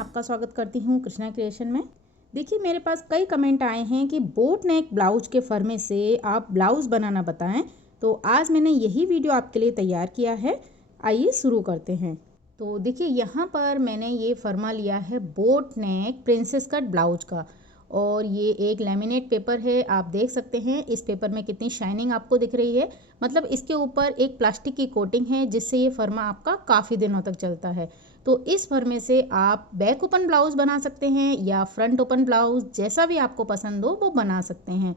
आपका स्वागत करती हूँ कृष्णा क्रिएशन में। देखिए मेरे पास कई कमेंट आए हैं कि बोट नेक ब्लाउज के फर्मे से आप ब्लाउज बनाना बताएं। तो आज मैंने यही वीडियो आपके लिए तैयार किया है। आइए शुरू करते हैं। तो देखिए यहाँ पर मैंने ये फर्मा लिया है बोट नेक प्रिंसेस कट ब्लाउज का, और ये एक लैमिनेट पेपर है। आप देख सकते हैं इस पेपर में कितनी शाइनिंग आपको दिख रही है। मतलब इसके ऊपर एक प्लास्टिक की कोटिंग है जिससे ये फर्मा आपका काफ़ी दिनों तक चलता है। तो इस फर्मे से आप बैक ओपन ब्लाउज बना सकते हैं या फ्रंट ओपन ब्लाउज, जैसा भी आपको पसंद हो वो बना सकते हैं।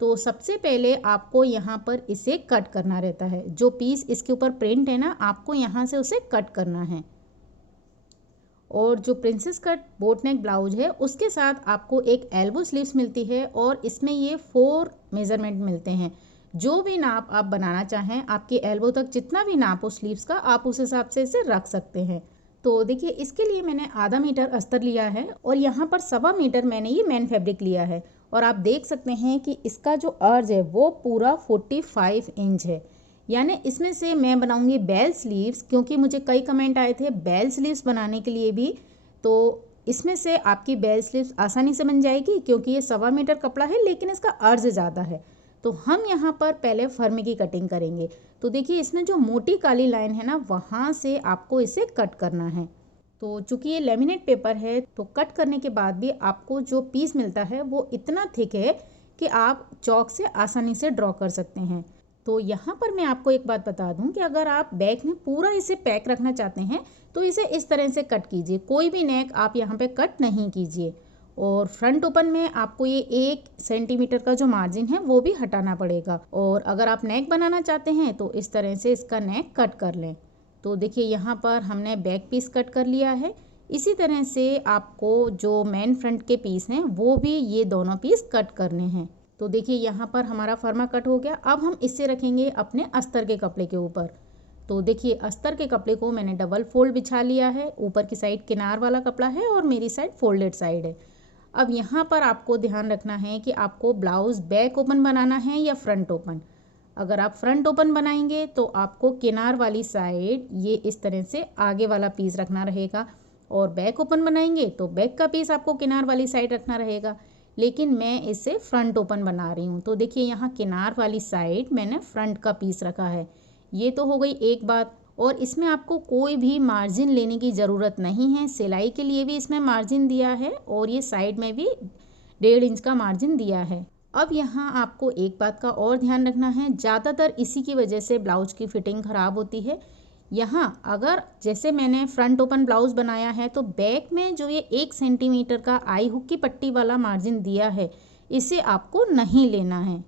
तो सबसे पहले आपको यहाँ पर इसे कट करना रहता है। जो पीस इसके ऊपर प्रिंट है ना, आपको यहाँ से उसे कट करना है। और जो princess cut boat neck blouse है उसके साथ आपको एक एल्बो स्लीव्स मिलती है, और इसमें ये 4 मेज़रमेंट मिलते हैं। जो भी नाप आप बनाना चाहें, आपके एल्बो तक जितना भी नाप हो स्लीव्स का, आप उस हिसाब से इसे रख सकते हैं। तो देखिए इसके लिए मैंने आधा मीटर अस्तर लिया है, और यहाँ पर 1.25 मीटर मैंने ये मैन फैब्रिक लिया है। और आप देख सकते हैं कि इसका जो अर्ज है वो पूरा 45 इंच है। यानी इसमें से मैं बनाऊंगी बेल स्लीव्स, क्योंकि मुझे कई कमेंट आए थे बेल स्लीव्स बनाने के लिए भी। तो इसमें से आपकी बेल स्लीव्स आसानी से बन जाएगी, क्योंकि ये 1.25 मीटर कपड़ा है लेकिन इसका अर्ज ज़्यादा है। तो हम यहाँ पर पहले फर्मे की कटिंग करेंगे। तो देखिए इसमें जो मोटी काली लाइन है ना, वहाँ से आपको इसे कट करना है। तो चूंकि ये लेमिनेट पेपर है, तो कट करने के बाद भी आपको जो पीस मिलता है वो इतना थिक है कि आप चॉक से आसानी से ड्रॉ कर सकते हैं। तो यहाँ पर मैं आपको एक बात बता दूं कि अगर आप बैक में पूरा इसे पैक रखना चाहते हैं तो इसे इस तरह से कट कीजिए। कोई भी नेक आप यहाँ पे कट नहीं कीजिए। और फ्रंट ओपन में आपको ये 1 सेंटीमीटर का जो मार्जिन है वो भी हटाना पड़ेगा। और अगर आप नेक बनाना चाहते हैं तो इस तरह से इसका नेक कट कर लें। तो देखिए यहाँ पर हमने बैक पीस कट कर लिया है। इसी तरह से आपको जो मेन फ्रंट के पीस हैं वो भी ये दोनों पीस कट करने हैं। तो देखिए यहाँ पर हमारा फर्मा कट हो गया। अब हम इससे रखेंगे अपने अस्तर के कपड़े के ऊपर। तो देखिए अस्तर के कपड़े को मैंने डबल फोल्ड बिछा लिया है। ऊपर की साइड किनार वाला कपड़ा है और मेरी साइड फोल्डेड साइड है। अब यहाँ पर आपको ध्यान रखना है कि आपको ब्लाउज बैक ओपन बनाना है या फ्रंट ओपन। अगर आप फ्रंट ओपन बनाएंगे तो आपको किनार वाली साइड ये इस तरह से आगे वाला पीस रखना रहेगा, और बैक ओपन बनाएंगे तो बैक का पीस आपको किनार वाली साइड रखना रहेगा। लेकिन मैं इसे फ्रंट ओपन बना रही हूँ। तो देखिए यहाँ किनार वाली साइड मैंने फ्रंट का पीस रखा है। ये तो हो गई एक बात। और इसमें आपको कोई भी मार्जिन लेने की ज़रूरत नहीं है। सिलाई के लिए भी इसमें मार्जिन दिया है, और ये साइड में भी 1.5 इंच का मार्जिन दिया है। अब यहाँ आपको एक बात का और ध्यान रखना है, ज़्यादातर इसी की वजह से ब्लाउज की फिटिंग ख़राब होती है। यहाँ अगर जैसे मैंने फ्रंट ओपन ब्लाउज बनाया है तो बैक में जो ये 1 सेंटीमीटर का आई हुक की पट्टी वाला मार्जिन दिया है, इसे आपको नहीं लेना है।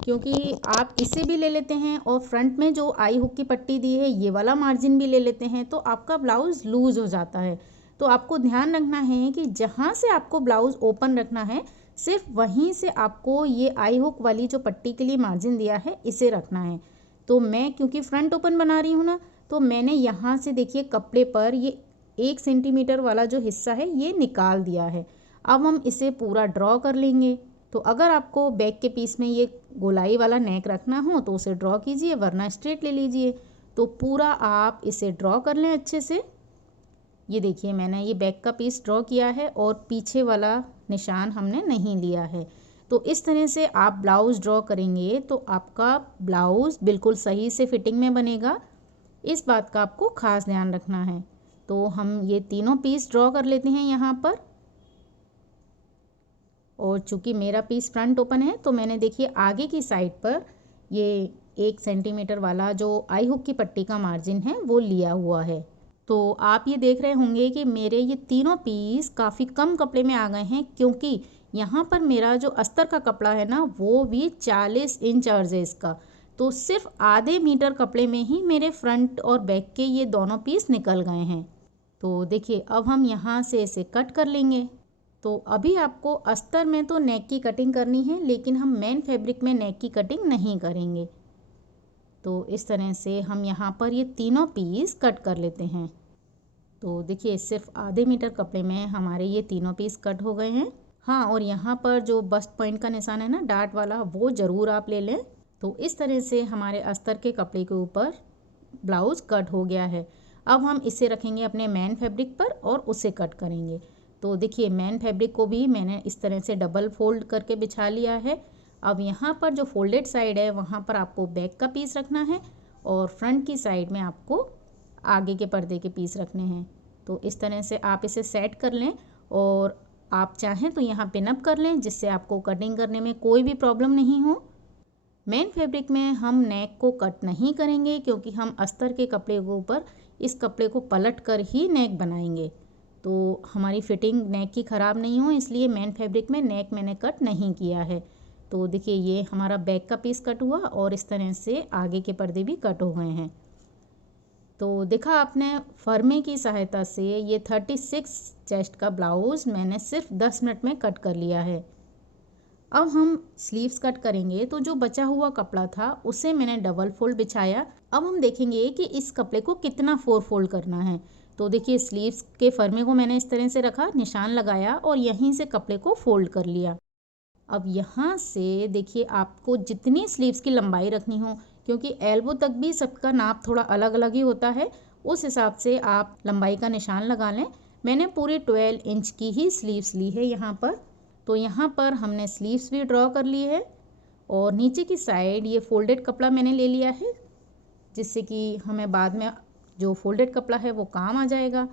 क्योंकि आप इसे भी ले लेते हैं और फ्रंट में जो आई हुक की पट्टी दी है ये वाला मार्जिन भी ले लेते हैं, तो आपका ब्लाउज लूज हो जाता है। तो आपको ध्यान रखना है कि जहाँ से आपको ब्लाउज ओपन रखना है, सिर्फ वहीं से आपको ये आई हुक वाली जो पट्टी के लिए मार्जिन दिया है इसे रखना है। तो मैं क्योंकि फ्रंट ओपन बना रही हूँ ना, तो मैंने यहाँ से देखिए कपड़े पर ये 1 सेंटीमीटर वाला जो हिस्सा है ये निकाल दिया है। अब हम इसे पूरा ड्रॉ कर लेंगे। तो अगर आपको बैक के पीस में ये गोलाई वाला नेक रखना हो तो उसे ड्रॉ कीजिए, वरना स्ट्रेट ले लीजिए। तो पूरा आप इसे ड्रॉ कर लें अच्छे से। ये देखिए मैंने ये बैक का पीस ड्रॉ किया है और पीछे वाला निशान हमने नहीं लिया है। तो इस तरह से आप ब्लाउज़ ड्रॉ करेंगे तो आपका ब्लाउज़ बिल्कुल सही से फिटिंग में बनेगा। इस बात का आपको खास ध्यान रखना है। तो हम ये तीनों पीस ड्रॉ कर लेते हैं यहाँ पर। और चूँकि मेरा पीस फ्रंट ओपन है तो मैंने देखिए आगे की साइड पर ये 1 सेंटीमीटर वाला जो आई हुक की पट्टी का मार्जिन है वो लिया हुआ है। तो आप ये देख रहे होंगे कि मेरे ये तीनों पीस काफ़ी कम कपड़े में आ गए हैं, क्योंकि यहाँ पर मेरा जो अस्तर का कपड़ा है ना वो भी 40 इंच अर्ज है इसका। तो सिर्फ आधे मीटर कपड़े में ही मेरे फ्रंट और बैक के ये दोनों पीस निकल गए हैं। तो देखिए अब हम यहाँ से इसे कट कर लेंगे। तो अभी आपको अस्तर में तो नेक की कटिंग करनी है, लेकिन हम मेन फैब्रिक में नेक की कटिंग नहीं करेंगे। तो इस तरह से हम यहाँ पर ये तीनों पीस कट कर लेते हैं। तो देखिए सिर्फ आधे मीटर कपड़े में हमारे ये तीनों पीस कट हो गए हैं। हाँ, और यहाँ पर जो बस्ट पॉइंट का निशान है ना डार्ट वाला, वो ज़रूर आप ले लें। तो इस तरह से हमारे अस्तर के कपड़े के ऊपर ब्लाउज़ कट हो गया है। अब हम इसे रखेंगे अपने मेन फैब्रिक पर और उसे कट करेंगे। तो देखिए मेन फैब्रिक को भी मैंने इस तरह से डबल फोल्ड करके बिछा लिया है। अब यहाँ पर जो फोल्डेड साइड है वहाँ पर आपको बैक का पीस रखना है और फ्रंट की साइड में आपको आगे के पर्दे के पीस रखने हैं। तो इस तरह से आप इसे सेट कर लें और आप चाहें तो यहाँ पिन अप कर लें, जिससे आपको कटिंग करने में कोई भी प्रॉब्लम नहीं हो। मेन फैब्रिक में हम नेक को कट नहीं करेंगे क्योंकि हम अस्तर के कपड़े के ऊपर इस कपड़े को पलट कर ही नेक बनाएंगे, तो हमारी फिटिंग नेक की ख़राब नहीं हो, इसलिए मेन फैब्रिक में नेक मैंने कट नहीं किया है। तो देखिए ये हमारा बैक का पीस कट हुआ और इस तरह से आगे के पर्दे भी कट हो गए हैं। तो देखा आपने, फरमे की सहायता से ये 36 चेस्ट का ब्लाउज़ मैंने सिर्फ 10 मिनट में कट कर लिया है। अब हम स्लीव्स कट करेंगे, तो जो बचा हुआ कपड़ा था उसे मैंने डबल फोल्ड बिछाया। अब हम देखेंगे कि इस कपड़े को कितना 4 फोल्ड करना है। तो देखिए स्लीव्स के फरमे को मैंने इस तरह से रखा, निशान लगाया और यहीं से कपड़े को फोल्ड कर लिया। अब यहाँ से देखिए आपको जितनी स्लीव्स की लंबाई रखनी हो, क्योंकि एल्बो तक भी सबका नाप थोड़ा अलग अलग ही होता है, उस हिसाब से आप लंबाई का निशान लगा लें। मैंने पूरे 12 इंच की ही स्लीव्स ली है यहाँ पर। तो यहाँ पर हमने स्लीव्स भी ड्रॉ कर ली है और नीचे की साइड ये फोल्डेड कपड़ा मैंने ले लिया है, जिससे कि हमें बाद में जो फोल्डेड कपड़ा है वो काम आ जाएगा।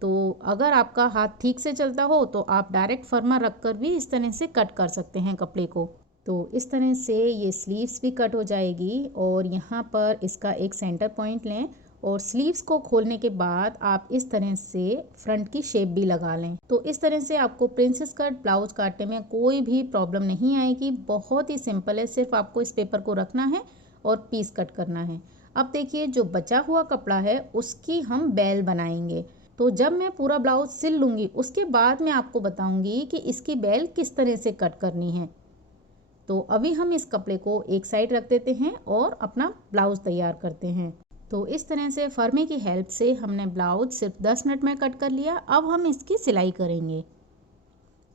तो अगर आपका हाथ ठीक से चलता हो तो आप डायरेक्ट फर्मा रख कर भी इस तरह से कट कर सकते हैं कपड़े को। तो इस तरह से ये स्लीव्स भी कट हो जाएगी और यहाँ पर इसका एक सेंटर पॉइंट लें और स्लीव्स को खोलने के बाद आप इस तरह से फ्रंट की शेप भी लगा लें। तो इस तरह से आपको प्रिंसेस कट ब्लाउज काटने में कोई भी प्रॉब्लम नहीं आएगी। बहुत ही सिंपल है, सिर्फ आपको इस पेपर को रखना है और पीस कट करना है। अब देखिए जो बचा हुआ कपड़ा है उसकी हम बेल बनाएंगे। तो जब मैं पूरा ब्लाउज सिल लूँगी उसके बाद मैं आपको बताऊँगी कि इसकी बेल किस तरह से कट करनी है। तो अभी हम इस कपड़े को एक साइड रख देते हैं और अपना ब्लाउज तैयार करते हैं। तो इस तरह से फर्मे की हेल्प से हमने ब्लाउज सिर्फ 10 मिनट में कट कर लिया। अब हम इसकी सिलाई करेंगे।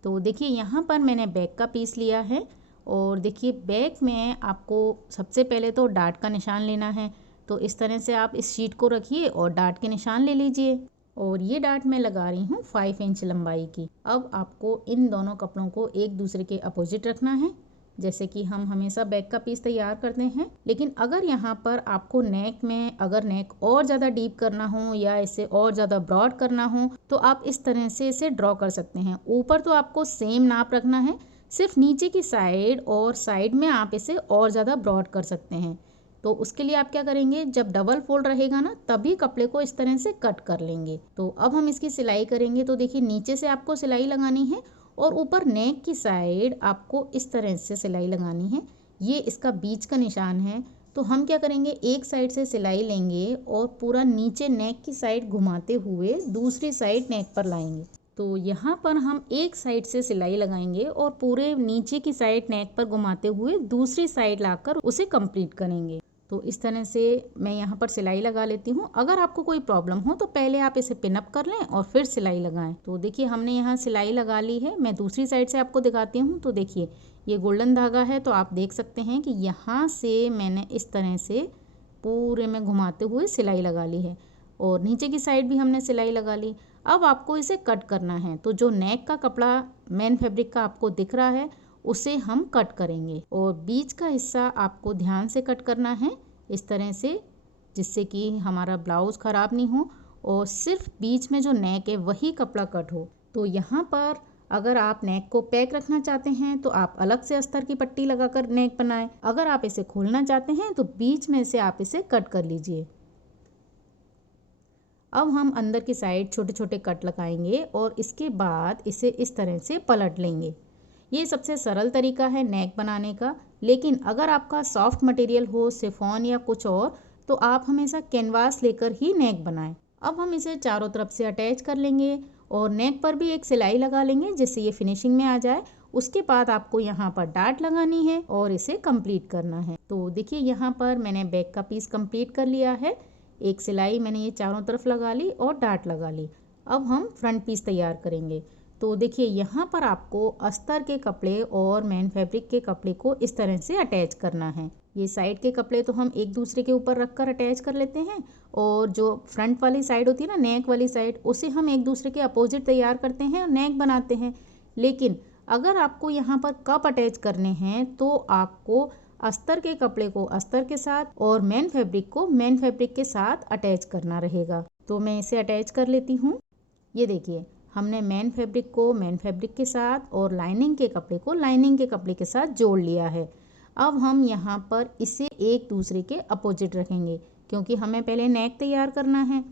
तो देखिए यहाँ पर मैंने बैक का पीस लिया है और देखिए बैक में आपको सबसे पहले तो डाट का निशान लेना है। तो इस तरह से आप इस शीट को रखिए और डाट के निशान ले लीजिए और ये डाट मैं लगा रही हूँ 5 इंच लंबाई की। अब आपको इन दोनों कपड़ों को एक दूसरे के अपोजिट रखना है, जैसे कि हम हमेशा बैक का पीस तैयार करते हैं। लेकिन अगर यहाँ पर आपको नेक में अगर नेक और ज़्यादा डीप करना हो या इसे और ज़्यादा ब्रॉड करना हो तो आप इस तरह से इसे ड्रॉ कर सकते हैं। ऊपर तो आपको सेम नाप रखना है, सिर्फ नीचे की साइड और साइड में आप इसे और ज़्यादा ब्रॉड कर सकते हैं। तो उसके लिए आप क्या करेंगे, जब डबल फोल्ड रहेगा ना तभी कपड़े को इस तरह से कट कर लेंगे। तो अब हम इसकी सिलाई करेंगे। तो देखिए नीचे से आपको सिलाई लगानी है और ऊपर नेक की साइड आपको इस तरह से सिलाई लगानी है। ये इसका बीच का निशान है। तो हम क्या करेंगे, एक साइड से सिलाई लेंगे और पूरा नीचे नेक की साइड घुमाते हुए दूसरी साइड नेक पर लाएंगे। तो यहाँ पर हम एक साइड से सिलाई लगाएंगे और पूरे नीचे की साइड नेक पर घुमाते हुए दूसरी साइड लाकर उसे कंप्लीट करेंगे। तो इस तरह से मैं यहाँ पर सिलाई लगा लेती हूँ। अगर आपको कोई प्रॉब्लम हो तो पहले आप इसे पिन अप कर लें और फिर सिलाई लगाएं। तो देखिए हमने यहाँ सिलाई लगा ली है। मैं दूसरी साइड से आपको दिखाती हूँ। तो देखिए ये गोल्डन धागा है, तो आप देख सकते हैं कि यहाँ से मैंने इस तरह से पूरे में घुमाते हुए सिलाई लगा ली है और नीचे की साइड भी हमने सिलाई लगा ली। अब आपको इसे कट करना है। तो जो नेक का कपड़ा मेन फैब्रिक का आपको दिख रहा है उसे हम कट करेंगे और बीच का हिस्सा आपको ध्यान से कट करना है इस तरह से, जिससे कि हमारा ब्लाउज ख़राब नहीं हो और सिर्फ बीच में जो नेक है वही कपड़ा कट हो। तो यहाँ पर अगर आप नेक को पैक रखना चाहते हैं तो आप अलग से अस्तर की पट्टी लगाकर नेक बनाएं। अगर आप इसे खोलना चाहते हैं तो बीच में से आप इसे कट कर लीजिए। अब हम अंदर की साइड छोटे छोटे कट लगाएंगे और इसके बाद इसे इस तरह से पलट लेंगे। ये सबसे सरल तरीका है नेक बनाने का। लेकिन अगर आपका सॉफ्ट मटेरियल हो, शिफॉन या कुछ और, तो आप हमेशा कैनवास लेकर ही नेक बनाएं। अब हम इसे चारों तरफ से अटैच कर लेंगे और नेक पर भी एक सिलाई लगा लेंगे जिससे ये फिनिशिंग में आ जाए। उसके बाद आपको यहाँ पर डाट लगानी है और इसे कंप्लीट करना है। तो देखिए यहाँ पर मैंने बैक का पीस कंप्लीट कर लिया है। एक सिलाई मैंने ये चारों तरफ लगा ली और डाट लगा ली। अब हम फ्रंट पीस तैयार करेंगे। तो देखिए यहाँ पर आपको अस्तर के कपड़े और मैन फैब्रिक के कपड़े को इस तरह से अटैच करना है। ये साइड के कपड़े तो हम एक दूसरे के ऊपर रख कर अटैच कर लेते हैं, और जो फ्रंट वाली साइड होती है ना, नेक वाली साइड, उसे हम एक दूसरे के अपोजिट तैयार करते हैं और नेक बनाते हैं। लेकिन अगर आपको यहाँ पर कप अटैच करने हैं तो आपको अस्तर के कपड़े को अस्तर के साथ और मैन फैब्रिक को मैन फैब्रिक के साथ अटैच करना रहेगा। तो मैं इसे अटैच कर लेती हूँ। ये देखिए, हमने मैन फैब्रिक को मैन फैब्रिक के साथ और लाइनिंग के कपड़े को लाइनिंग के कपड़े के साथ जोड़ लिया है। अब हम यहाँ पर इसे एक दूसरे के अपोजिट रखेंगे, क्योंकि हमें पहले नेक तैयार करना है।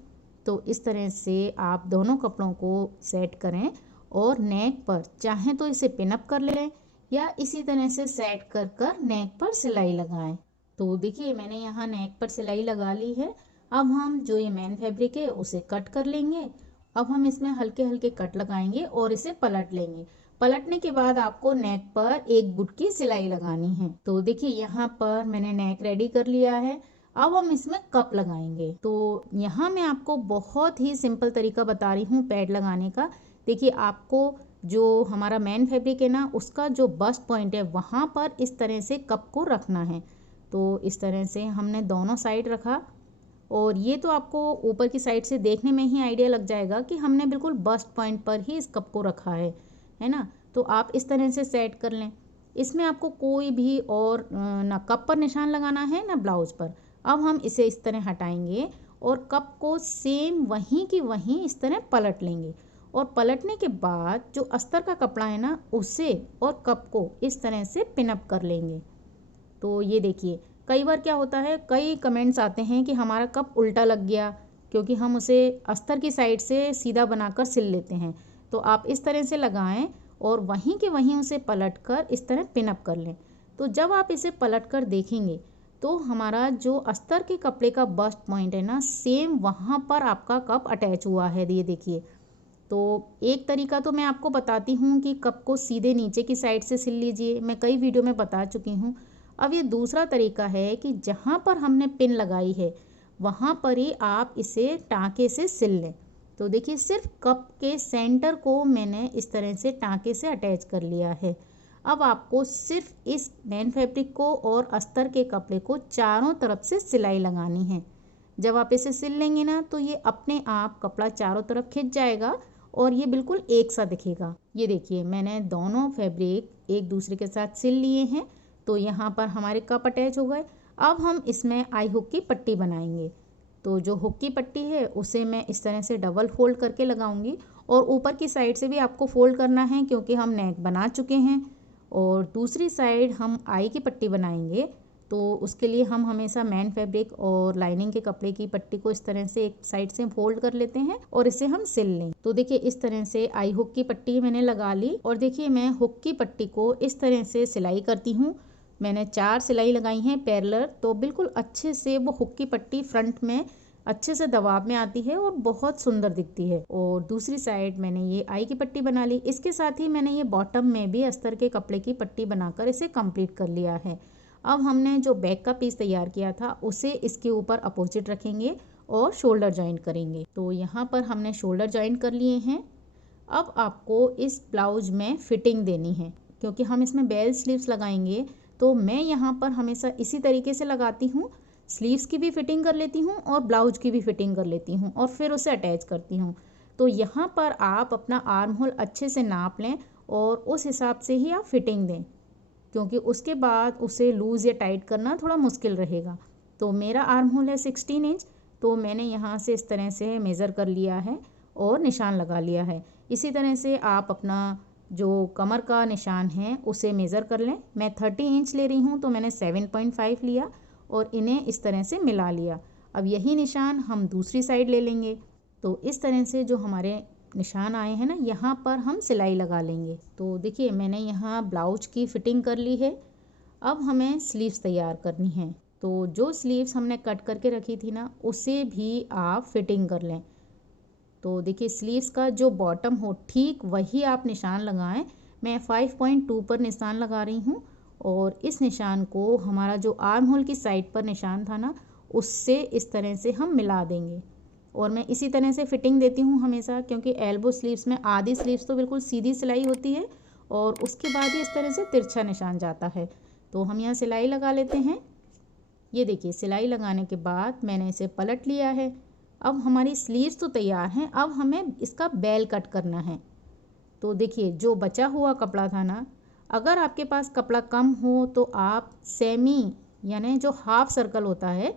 तो इस तरह से आप दोनों कपड़ों को सेट करें और नेक पर चाहें तो इसे पिनअप कर लें या इसी तरह से सेट कर कर नेक पर सिलाई लगाएं। तो देखिए, मैंने यहाँ नेक पर सिलाई लगा ली है। अब हम जो ये मैन फैब्रिक है उसे कट कर लेंगे। अब हम इसमें हल्के हल्के कट लगाएंगे और इसे पलट लेंगे। पलटने के बाद आपको नेक पर एक बुट की सिलाई लगानी है। तो देखिए, यहाँ पर मैंने नेक रेडी कर लिया है। अब हम इसमें कप लगाएंगे। तो यहाँ मैं आपको बहुत ही सिंपल तरीका बता रही हूँ पैड लगाने का। देखिए, आपको जो हमारा मैन फैब्रिक है ना, उसका जो बस्ट पॉइंट है वहाँ पर इस तरह से कप को रखना है। तो इस तरह से हमने दोनों साइड रखा, और ये तो आपको ऊपर की साइड से देखने में ही आइडिया लग जाएगा कि हमने बिल्कुल बस्ट पॉइंट पर ही इस कप को रखा है ना। तो आप इस तरह से सेट कर लें। इसमें आपको कोई भी और ना कप पर निशान लगाना है ना ब्लाउज पर। अब हम इसे इस तरह हटाएंगे और कप को सेम वहीं की वहीं इस तरह पलट लेंगे, और पलटने के बाद जो अस्तर का कपड़ा है ना, उसे और कप को इस तरह से पिनअप कर लेंगे। तो ये देखिए, कई बार क्या होता है, कई कमेंट्स आते हैं कि हमारा कप उल्टा लग गया, क्योंकि हम उसे अस्तर की साइड से सीधा बनाकर सिल लेते हैं। तो आप इस तरह से लगाएं और वहीं के वहीं उसे पलट कर इस तरह पिनअप कर लें। तो जब आप इसे पलट कर देखेंगे तो हमारा जो अस्तर के कपड़े का बस्ट पॉइंट है ना, सेम वहाँ पर आपका कप अटैच हुआ है। ये देखिए, तो एक तरीका तो मैं आपको बताती हूँ कि कप को सीधे नीचे की साइड से सिल लीजिए, मैं कई वीडियो में बता चुकी हूँ। अब ये दूसरा तरीका है कि जहाँ पर हमने पिन लगाई है वहाँ पर ही आप इसे टाँके से सिल लें। तो देखिए, सिर्फ कप के सेंटर को मैंने इस तरह से टाँके से अटैच कर लिया है। अब आपको सिर्फ इस मैन फैब्रिक को और अस्तर के कपड़े को चारों तरफ से सिलाई लगानी है। जब आप इसे सिल लेंगे ना, तो ये अपने आप कपड़ा चारों तरफ खिंच जाएगा और ये बिल्कुल एक सा दिखेगा। ये देखिए, मैंने दोनों फैब्रिक एक दूसरे के साथ सिल लिए हैं। तो यहाँ पर हमारे कप अटैच हो गए। अब हम इसमें आई हुक की पट्टी बनाएंगे। तो जो हुक की पट्टी है उसे मैं इस तरह से डबल फोल्ड करके लगाऊंगी, और ऊपर की साइड से भी आपको फोल्ड करना है क्योंकि हम नेक बना चुके हैं। और दूसरी साइड हम आई की पट्टी बनाएंगे। तो उसके लिए हम हमेशा मैन फैब्रिक और लाइनिंग के कपड़े की पट्टी को इस तरह से एक साइड से फोल्ड कर लेते हैं और इसे हम सिल लें। तो देखिए, इस तरह से आई हुक की पट्टी मैंने लगा ली, और देखिए मैं हुक की पट्टी को इस तरह से सिलाई करती हूँ। मैंने 4 सिलाई लगाई हैं पैरेलल, तो बिल्कुल अच्छे से वो हुक की पट्टी फ्रंट में अच्छे से दबाव में आती है और बहुत सुंदर दिखती है। और दूसरी साइड मैंने ये आई की पट्टी बना ली। इसके साथ ही मैंने ये बॉटम में भी अस्तर के कपड़े की पट्टी बनाकर इसे कंप्लीट कर लिया है। अब हमने जो बैक का पीस तैयार किया था उसे इसके ऊपर अपोजिट रखेंगे और शोल्डर जॉइंट करेंगे। तो यहाँ पर हमने शोल्डर जॉइंट कर लिए हैं। अब आपको इस ब्लाउज में फिटिंग देनी है, क्योंकि हम इसमें बेल स्लीव्स लगाएंगे। तो मैं यहाँ पर हमेशा इसी तरीके से लगाती हूँ, स्लीव्स की भी फिटिंग कर लेती हूँ और ब्लाउज की भी फिटिंग कर लेती हूँ और फिर उसे अटैच करती हूँ। तो यहाँ पर आप अपना आर्म होल अच्छे से नाप लें और उस हिसाब से ही आप फिटिंग दें, क्योंकि उसके बाद उसे लूज़ या टाइट करना थोड़ा मुश्किल रहेगा। तो मेरा आर्म होल है 16 इंच, तो मैंने यहाँ से इस तरह से मेज़र कर लिया है और निशान लगा लिया है। इसी तरह से आप अपना जो कमर का निशान है उसे मेज़र कर लें। मैं 30 इंच ले रही हूँ, तो मैंने 7.5 लिया और इन्हें इस तरह से मिला लिया। अब यही निशान हम दूसरी साइड ले लेंगे। तो इस तरह से जो हमारे निशान आए हैं ना, यहाँ पर हम सिलाई लगा लेंगे। तो देखिए, मैंने यहाँ ब्लाउज की फिटिंग कर ली है। अब हमें स्लीव्स तैयार करनी है। तो जो स्लीव्स हमने कट करके रखी थी ना, उसे भी आप फिटिंग कर लें। तो देखिए, स्लीव्स का जो बॉटम हो ठीक वही आप निशान लगाएं। मैं 5.2 पर निशान लगा रही हूँ, और इस निशान को हमारा जो आर्म होल की साइड पर निशान था ना, उससे इस तरह से हम मिला देंगे। और मैं इसी तरह से फिटिंग देती हूँ हमेशा, क्योंकि एल्बो स्लीव्स में आधी स्लीव्स तो बिल्कुल सीधी सिलाई होती है और उसके बाद ही इस तरह से तिरछा निशान जाता है। तो हम यहाँ सिलाई लगा लेते हैं। ये देखिए सिलाई लगाने के बाद मैंने इसे पलट लिया है। अब हमारी स्लीव्स तो तैयार हैं, अब हमें इसका बेल कट करना है। तो देखिए जो बचा हुआ कपड़ा था ना, अगर आपके पास कपड़ा कम हो तो आप सेमी यानी जो हाफ सर्कल होता है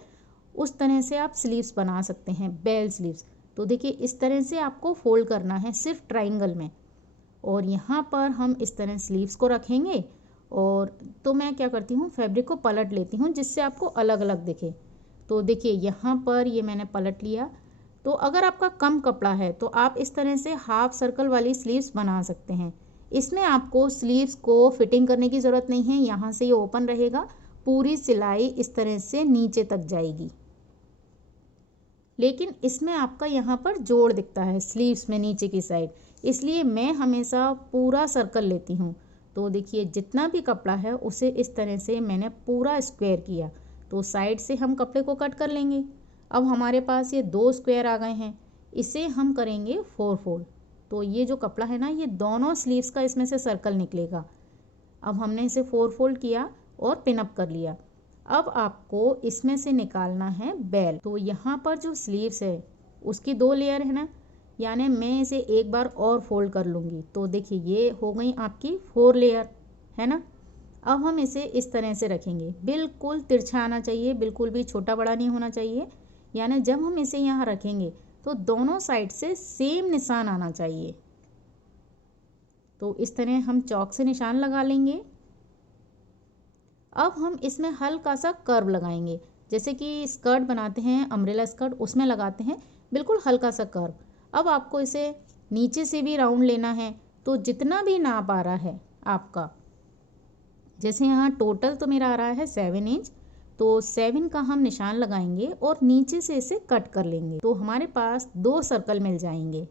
उस तरह से आप स्लीव्स बना सकते हैं, बेल स्लीव्स। तो देखिए इस तरह से आपको फोल्ड करना है सिर्फ ट्रायंगल में, और यहाँ पर हम इस तरह स्लीव्स को रखेंगे। और तो मैं क्या करती हूँ, फैब्रिक को पलट लेती हूँ जिससे आपको अलग अलग दिखे। तो देखिए यहाँ पर ये मैंने पलट लिया। तो अगर आपका कम कपड़ा है तो आप इस तरह से हाफ सर्कल वाली स्लीव्स बना सकते हैं। इसमें आपको स्लीव्स को फिटिंग करने की ज़रूरत नहीं है, यहाँ से ये ओपन रहेगा, पूरी सिलाई इस तरह से नीचे तक जाएगी। लेकिन इसमें आपका यहाँ पर जोड़ दिखता है स्लीव्स में नीचे की साइड, इसलिए मैं हमेशा पूरा सर्कल लेती हूँ। तो देखिए जितना भी कपड़ा है उसे इस तरह से मैंने पूरा स्क्वायर किया। तो साइड से हम कपड़े को कट कर लेंगे। अब हमारे पास ये 2 स्क्वायर आ गए हैं, इसे हम करेंगे 4 फोल्ड। तो ये जो कपड़ा है ना, ये दोनों स्लीव्स का इसमें से सर्कल निकलेगा। अब हमने इसे 4 फोल्ड किया और पिन अप कर लिया। अब आपको इसमें से निकालना है बेल। तो यहाँ पर जो स्लीव्स है उसकी 2 लेयर है ना, यानी मैं इसे एक बार और फोल्ड कर लूँगी। तो देखिए ये हो गई आपकी 4 लेयर, है ना। अब हम इसे इस तरह से रखेंगे, बिल्कुल तिरछा आना चाहिए, बिल्कुल भी छोटा बड़ा नहीं होना चाहिए। यानी जब हम इसे यहाँ रखेंगे तो दोनों साइड से सेम निशान आना चाहिए। तो इस तरह हम चौक से निशान लगा लेंगे। अब हम इसमें हल्का सा कर्व लगाएंगे, जैसे कि स्कर्ट बनाते हैं, अम्ब्रेला स्कर्ट, उसमें लगाते हैं, बिल्कुल हल्का सा कर्व। अब आपको इसे नीचे से भी राउंड लेना है, तो जितना भी नाप आ रहा है आपका, जैसे यहाँ टोटल तो मेरा आ रहा है 7 इंच, तो 7 का हम निशान लगाएंगे और नीचे से इसे कट कर लेंगे। तो हमारे पास 2 सर्कल मिल जाएंगे।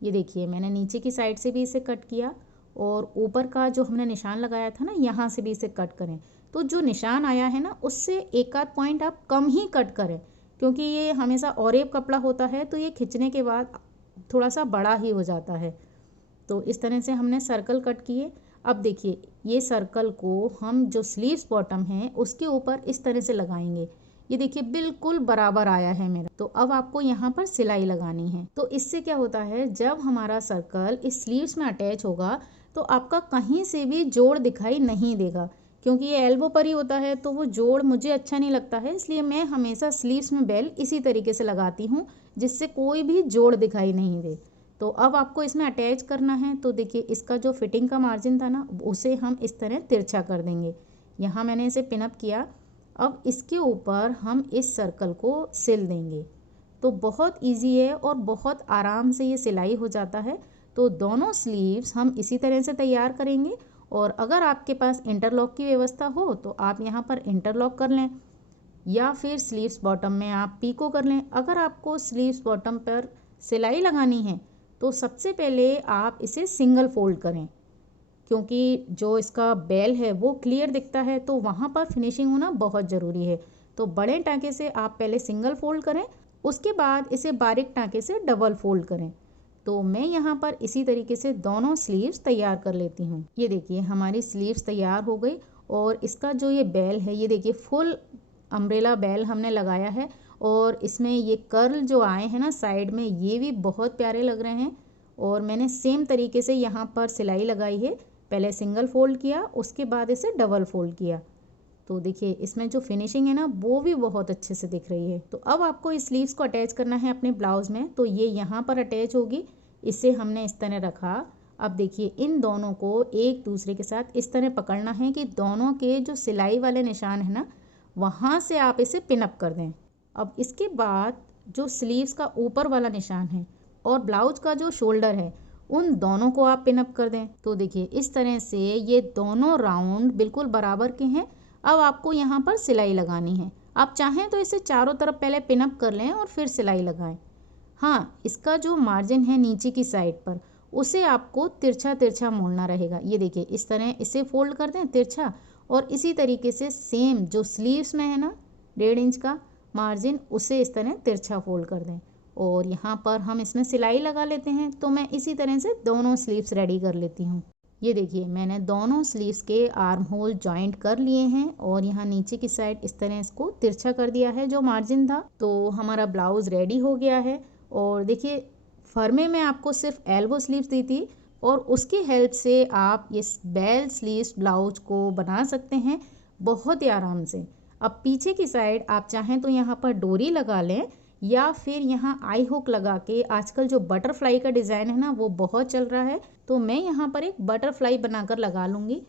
ये देखिए मैंने नीचे की साइड से भी इसे कट किया और ऊपर का जो हमने निशान लगाया था ना, यहाँ से भी इसे कट करें। तो जो निशान आया है ना, उससे एक आध पॉइंट आप कम ही कट करें, क्योंकि ये हमेशा ऑरेब कपड़ा होता है तो ये खिंचने के बाद थोड़ा सा बड़ा ही हो जाता है। तो इस तरह से हमने सर्कल कट किए। अब देखिए ये सर्कल को हम जो स्लीव्स बॉटम है उसके ऊपर इस तरह से लगाएंगे। ये देखिए बिल्कुल बराबर आया है मेरा। तो अब आपको यहाँ पर सिलाई लगानी है। तो इससे क्या होता है, जब हमारा सर्कल इस स्लीव्स में अटैच होगा तो आपका कहीं से भी जोड़ दिखाई नहीं देगा, क्योंकि ये एल्बो पर ही होता है तो वो जोड़ मुझे अच्छा नहीं लगता है। इसलिए मैं हमेशा स्लीव्स में बेल इसी तरीके से लगाती हूँ जिससे कोई भी जोड़ दिखाई नहीं दे। तो अब आपको इसमें अटैच करना है। तो देखिए इसका जो फिटिंग का मार्जिन था ना, उसे हम इस तरह तिरछा कर देंगे। यहाँ मैंने इसे पिनअप किया। अब इसके ऊपर हम इस सर्कल को सिल देंगे। तो बहुत इजी है और बहुत आराम से ये सिलाई हो जाता है। तो दोनों स्लीव्स हम इसी तरह से तैयार करेंगे। और अगर आपके पास इंटरलॉक की व्यवस्था हो तो आप यहाँ पर इंटरलॉक कर लें, या फिर स्लीव्स बॉटम में आप पीको कर लें। अगर आपको स्लीव्स बॉटम पर सिलाई लगानी है तो सबसे पहले आप इसे सिंगल फोल्ड करें, क्योंकि जो इसका बेल है वो क्लियर दिखता है, तो वहाँ पर फिनिशिंग होना बहुत ज़रूरी है। तो बड़े टाँके से आप पहले सिंगल फोल्ड करें, उसके बाद इसे बारीक टाँके से डबल फोल्ड करें। तो मैं यहाँ पर इसी तरीके से दोनों स्लीव्स तैयार कर लेती हूँ। ये देखिए हमारी स्लीव्स तैयार हो गई। और इसका जो ये बेल है, ये देखिए फुल अम्ब्रेला बेल हमने लगाया है। और इसमें ये कर्ल जो आए हैं ना साइड में, ये भी बहुत प्यारे लग रहे हैं। और मैंने सेम तरीके से यहाँ पर सिलाई लगाई है, पहले सिंगल फोल्ड किया, उसके बाद इसे डबल फोल्ड किया। तो देखिए इसमें जो फिनिशिंग है ना, वो भी बहुत अच्छे से दिख रही है। तो अब आपको इस स्लीव्स को अटैच करना है अपने ब्लाउज में। तो ये यहाँ पर अटैच होगी, इसे हमने इस तरह रखा। अब देखिए इन दोनों को एक दूसरे के साथ इस तरह पकड़ना है कि दोनों के जो सिलाई वाले निशान है ना, वहाँ से आप इसे पिनअप कर दें। अब इसके बाद जो स्लीव्स का ऊपर वाला निशान है और ब्लाउज का जो शोल्डर है, उन दोनों को आप पिनअप कर दें। तो देखिए इस तरह से ये दोनों राउंड बिल्कुल बराबर के हैं। अब आपको यहाँ पर सिलाई लगानी है। आप चाहें तो इसे चारों तरफ पहले पिनअप कर लें और फिर सिलाई लगाएं। हाँ, इसका जो मार्जिन है नीचे की साइड पर, उसे आपको तिरछा तिरछा मोड़ना रहेगा। ये देखिए इस तरह इसे फोल्ड कर दें तिरछा, और इसी तरीके से सेम जो स्लीव्स में है ना 1.5 इंच का मार्जिन, उसे इस तरह तिरछा फोल्ड कर दें। और यहाँ पर हम इसमें सिलाई लगा लेते हैं। तो मैं इसी तरह से दोनों स्लीव्स रेडी कर लेती हूँ। ये देखिए मैंने दोनों स्लीव्स के आर्म होल जॉइंट कर लिए हैं और यहाँ नीचे की साइड इस तरह इसको तिरछा कर दिया है जो मार्जिन था। तो हमारा ब्लाउज़ रेडी हो गया है। और देखिए फर्मे में आपको सिर्फ एल्बो स्लीव्स दी थी और उसकी हेल्प से आप इस बेल स्लीव्स ब्लाउज को बना सकते हैं बहुत ही आराम से। अब पीछे की साइड आप चाहें तो यहाँ पर डोरी लगा लें या फिर यहाँ आई हुक लगा के, आजकल जो बटरफ्लाई का डिज़ाइन है ना वो बहुत चल रहा है, तो मैं यहाँ पर एक बटरफ्लाई बनाकर लगा लूँगी।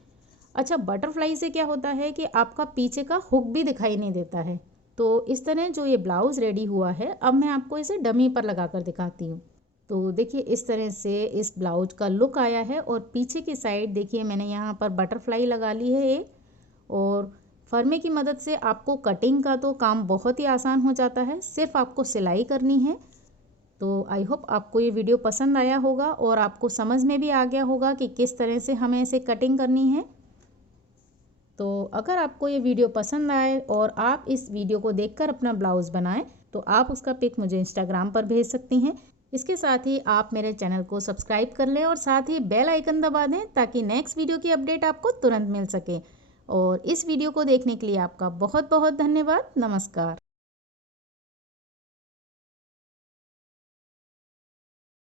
अच्छा, बटरफ्लाई से क्या होता है कि आपका पीछे का हुक भी दिखाई नहीं देता है। तो इस तरह जो ये ब्लाउज़ रेडी हुआ है, अब मैं आपको इसे डमी पर लगा कर दिखाती हूँ। तो देखिए इस तरह से इस ब्लाउज का लुक आया है और पीछे की साइड देखिए मैंने यहाँ पर बटरफ्लाई लगा ली है एक। और फर्मे की मदद से आपको कटिंग का तो काम बहुत ही आसान हो जाता है, सिर्फ आपको सिलाई करनी है। तो आई होप आपको ये वीडियो पसंद आया होगा और आपको समझ में भी आ गया होगा कि किस तरह से हमें इसे कटिंग करनी है। तो अगर आपको ये वीडियो पसंद आए और आप इस वीडियो को देखकर अपना ब्लाउज़ बनाएं तो आप उसका पिक मुझे इंस्टाग्राम पर भेज सकती हैं। इसके साथ ही आप मेरे चैनल को सब्सक्राइब कर लें और साथ ही बेल आइकन दबा दें ताकि नेक्स्ट वीडियो की अपडेट आपको तुरंत मिल सके। और इस वीडियो को देखने के लिए आपका बहुत बहुत धन्यवाद। नमस्कार।